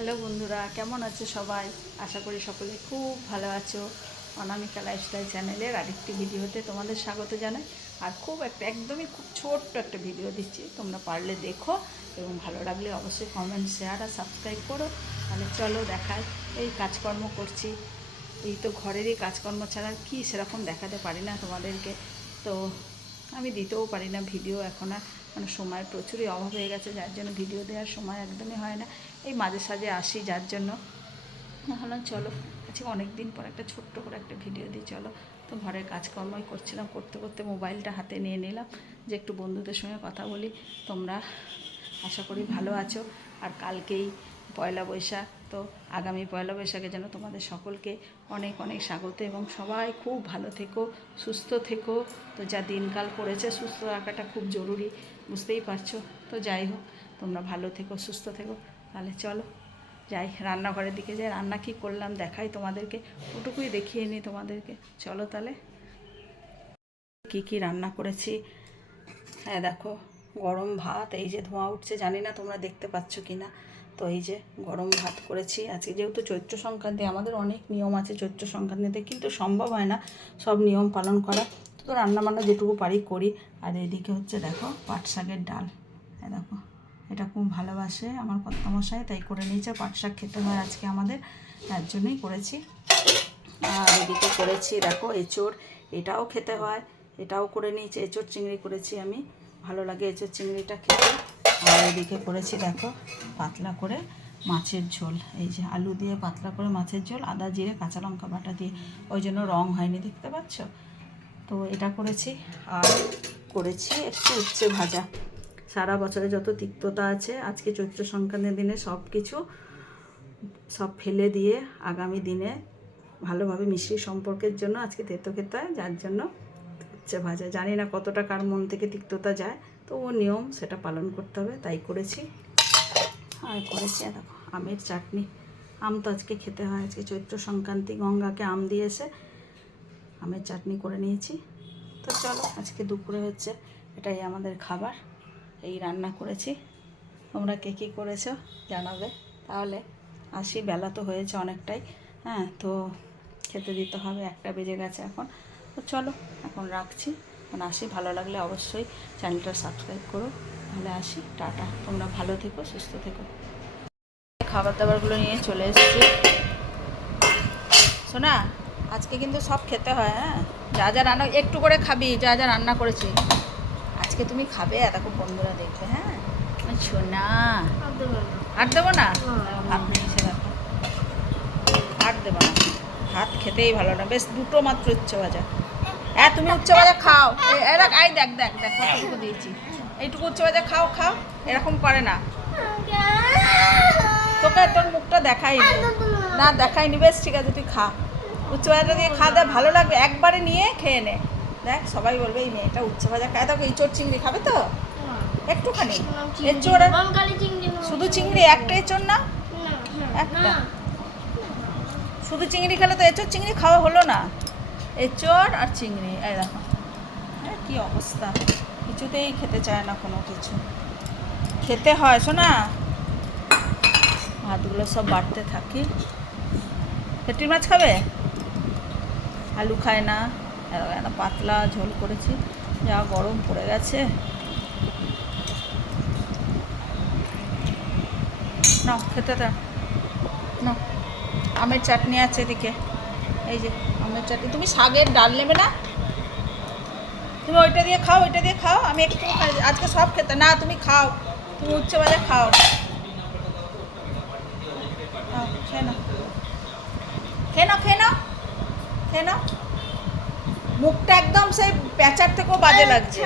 Hello বন্ধুরা, কেমন আছো সবাই? আশা করি সকলে খুব ভালো আছো। অনামিকা লাইফস্টাইল চ্যানেলের আরেকটি ভিডিওতে তোমাদের স্বাগত জানাই। আর একদমই খুব ছোট্ট একটা ভিডিও দিচ্ছি, তোমরা পারলে দেখো এবং ভালো লাগলে অবশ্যই কমেন্ট, শেয়ার আর সাবস্ক্রাইব করো। তাহলে চলো দেখাই। এই কাজকর্ম করছি, এই তো ঘরেরই কাজকর্ম ছাড়া কি সেরকম দেখাতে পারি না তোমাদেরকে। তো আমি দিতেও পারি না ভিডিও এখন, আর মানে সময়ের প্রচুরই অভাব হয়ে গেছে, যার জন্য ভিডিও দেওয়ার সময় একদমই হয় না। এই মাঝে সাঝে আসি, যার জন্য ভাবলাম চলো আজকে অনেক দিন পর একটা ছোট্ট করে একটা ভিডিও দিই। চলো, তো ঘরের কাজকর্মই করছিলাম, করতে করতে মোবাইলটা হাতে নিয়ে নিলাম যে একটু বন্ধুদের সঙ্গে কথা বলি। তোমরা আশা করি ভালো আছো। আর কালকেই পয়লা বৈশাখ, তো আগামী পয়লা বৈশাখে যেন তোমাদের সকলকে অনেক অনেক স্বাগত এবং সবাই খুব ভালো থেকো, সুস্থ থেকো। তো যা দিনকাল পড়েছে, সুস্থ রাখাটা খুব জরুরি, বুঝতেই পারছো। তো যাই হোক, তোমরা ভালো থেকো, সুস্থ থেকো। তাহলে চলো যাই রান্নাঘরের দিকে, যাই রান্না কী করলাম দেখাই তোমাদেরকে, ওটুকুই দেখিয়ে নিই তোমাদেরকে। চলো তাহলে কী কী রান্না করেছি। হ্যাঁ দেখো, গরম ভাত, এই যে ধোঁয়া উঠছে, জানি না তোমরা দেখতে পাচ্ছ কি না। তো এই যে গরম ভাত করেছি আজকে, যেহেতু চৈত্র সংক্রান্তি, আমাদের অনেক নিয়ম আছে চৈত্র সংক্রান্তিতে, কিন্তু সম্ভব হয় না সব নিয়ম পালন করা। তো রান্নাবান্না যেটুকু পারি করি। আর এদিকে হচ্ছে দেখো পাট শাকের ডাল। হ্যাঁ দেখো, এটা খুব ভালোবাসে আমার কর্তামশাই, তাই করে নিয়েছে। পাট শাক খেতে হয় আজকে আমাদের, তার জন্যই করেছি। আর এদিকে করেছি দেখো এঁচোড়, এটাও খেতে হয়, এটাও করে নিয়েছি। এঁচোড় চিংড়ি করেছি আমি, ভালো লাগে এঁচোড় চিংড়িটা খেতে। আর এদিকে করেছি দেখো পাতলা করে মাছের ঝোল, এই যে আলু দিয়ে পাতলা করে মাছের ঝোল, আদা জিরে কাঁচা লঙ্কা বাটা দিয়ে, ওই জন্য রং হয়নি, দেখতে পাচ্ছ। তো এটা করেছি। আর করেছি একটু উচ্ছে ভাজা। সারা বছরে যত তিক্ততা আছে, আজকে চৈত্র সংক্রান্তির দিনে সব ফেলে দিয়ে আগামী দিনে ভালোভাবে মিশ্রি সম্পর্কের জন্য আজকে তেতো খেতে হয়, যার জন্য উচ্ছে ভাজা। জানি না কতটা কার মন থেকে তিক্ততা যায়, তো ও নিয়ম, সেটা পালন করতে হবে, তাই করেছি। আর করেছি দেখো আমের চাটনি। আম তো আজকে খেতে হয়, আজকে চৈত্র সংক্রান্তি, গঙ্গাকে আম দিয়েছে, আমের চাটনি করে নিয়েছি। তো চলো আজকে দুপুরে হচ্ছে এটাই আমাদের খাবার, এই রান্না করেছি। তোমরা কে কী করেছো জানাবে। তাহলে আসি, বেলা তো হয়েছে অনেকটাই। হ্যাঁ, তো খেতে দিতে হবে, 1টা বেজে গেছে এখন। তো চলো এখন রাখছি, এখন আসি। ভালো লাগলে অবশ্যই চ্যানেলটা সাবস্ক্রাইব করো। তাহলে আসি, টাটা। তোমরা ভালো থেকো, সুস্থ থেকো। খাবার দাবারগুলো নিয়ে চলে এসেছি। শোনা, আজকে কিন্তু সব খেতে হয়। হ্যাঁ, যা যা রান্না একটু করে খাবি, যা যা রান্না করেছি আজকে তুমি খাবে, দেখো বন্ধুরা দেখবে। হ্যাঁ শোনা, আর দেবো না, ভাত নিয়েছে দেখো, আর দেবো না, ভাত খেতেই ভালো না, বেশ 2টো মাত্র উচ্ছে ভাজা। হ্যাঁ তুমি উচ্ছে ভাজা খাও, আই দেখ দেখ দেখ কতটুকু দিয়েছি, এইটুকু উচ্ছে ভাজা খাও খাও, এরকম করে না। তোকে তোর মুখটা দেখাইনি, না দেখাইনি, বেশ ঠিক আছে তুই খা, উচ্ছে ভাজাটা দিয়ে খা, দেখ ভালো লাগবে, একবারে নিয়ে খেয়ে নে। দেখ সবাই বলবে এই মেয়েটা উচ্ছে ভাজা খায়। দেখো এঁচোড় চিংড়ি খাবে তো একটুখানি, এঁচোড় শুধু চিংড়ি, একটা এঁচোড় না, একটা শুধু চিংড়ি খেলে তো এঁচোড় চিংড়ি খাওয়া হলো না। এঁচোড় আর চিংড়ি, এই দেখো কি অবস্থা, কিছুতেই খেতে চায় না কোনো কিছু। খেতে হয় শোনা, ভাতগুলো সব বাড়তে থাকি। পেটির মাছ খাবে, আলু খায় না, একটা পাতলা ঝোল করেছি, যা গরম পড়ে গেছে। না খেতে দাও না। আমের চাটনি আছে এদিকে, এই যে আমের চাটনি। তুমি শাকের ডাল নেবে না, তুমি ওইটা দিয়ে খাও, ওইটা দিয়ে খাও, আমি একটু আজকে সব খেতে না, তুমি খাও, তুমি উচ্ছে ভাজা খাও, খেয়ে নাও খেয়ে নাও খেয়ে নাও খেয়ে নাও। মুখটা একদম সেই প্যাঁচার থেকেও বাজে লাগছে।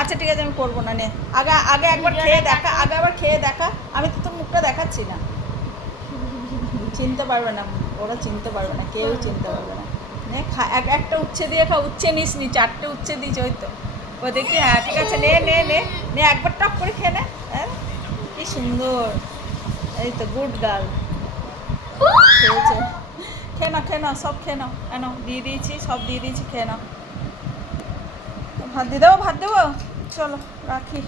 আচ্ছা ঠিক আছে, আমি করবো না, নে আগে আগে একবার খেয়ে দেখা, আগে আবার খেয়ে দেখা, আমি তো তোর মুখটা দেখাচ্ছি না। চিনতে পারবে না, ওরা চিনতে পারবে না, কেউ চিনতে পারবে না। নে একটা উচ্ছে দিয়ে খা, উচ্ছে নিস নি, 4টে উচ্ছে দিয়েছে, ওই তো ও দেখি। হ্যাঁ ঠিক আছে, নে নে নে নে, একবার টক করে খেয়ে নে। হ্যাঁ কি সুন্দর, এই তো গুড গার্ল, খেয়েছে। খেয়ে নাও সব খেয়ে নাও, এনো দিয়ে দিয়েছি, সব দিয়ে দিয়েছি, খেয়ে নাও। ভাত দিয়ে দেবো, ভাত দেবো, চলো রাখি।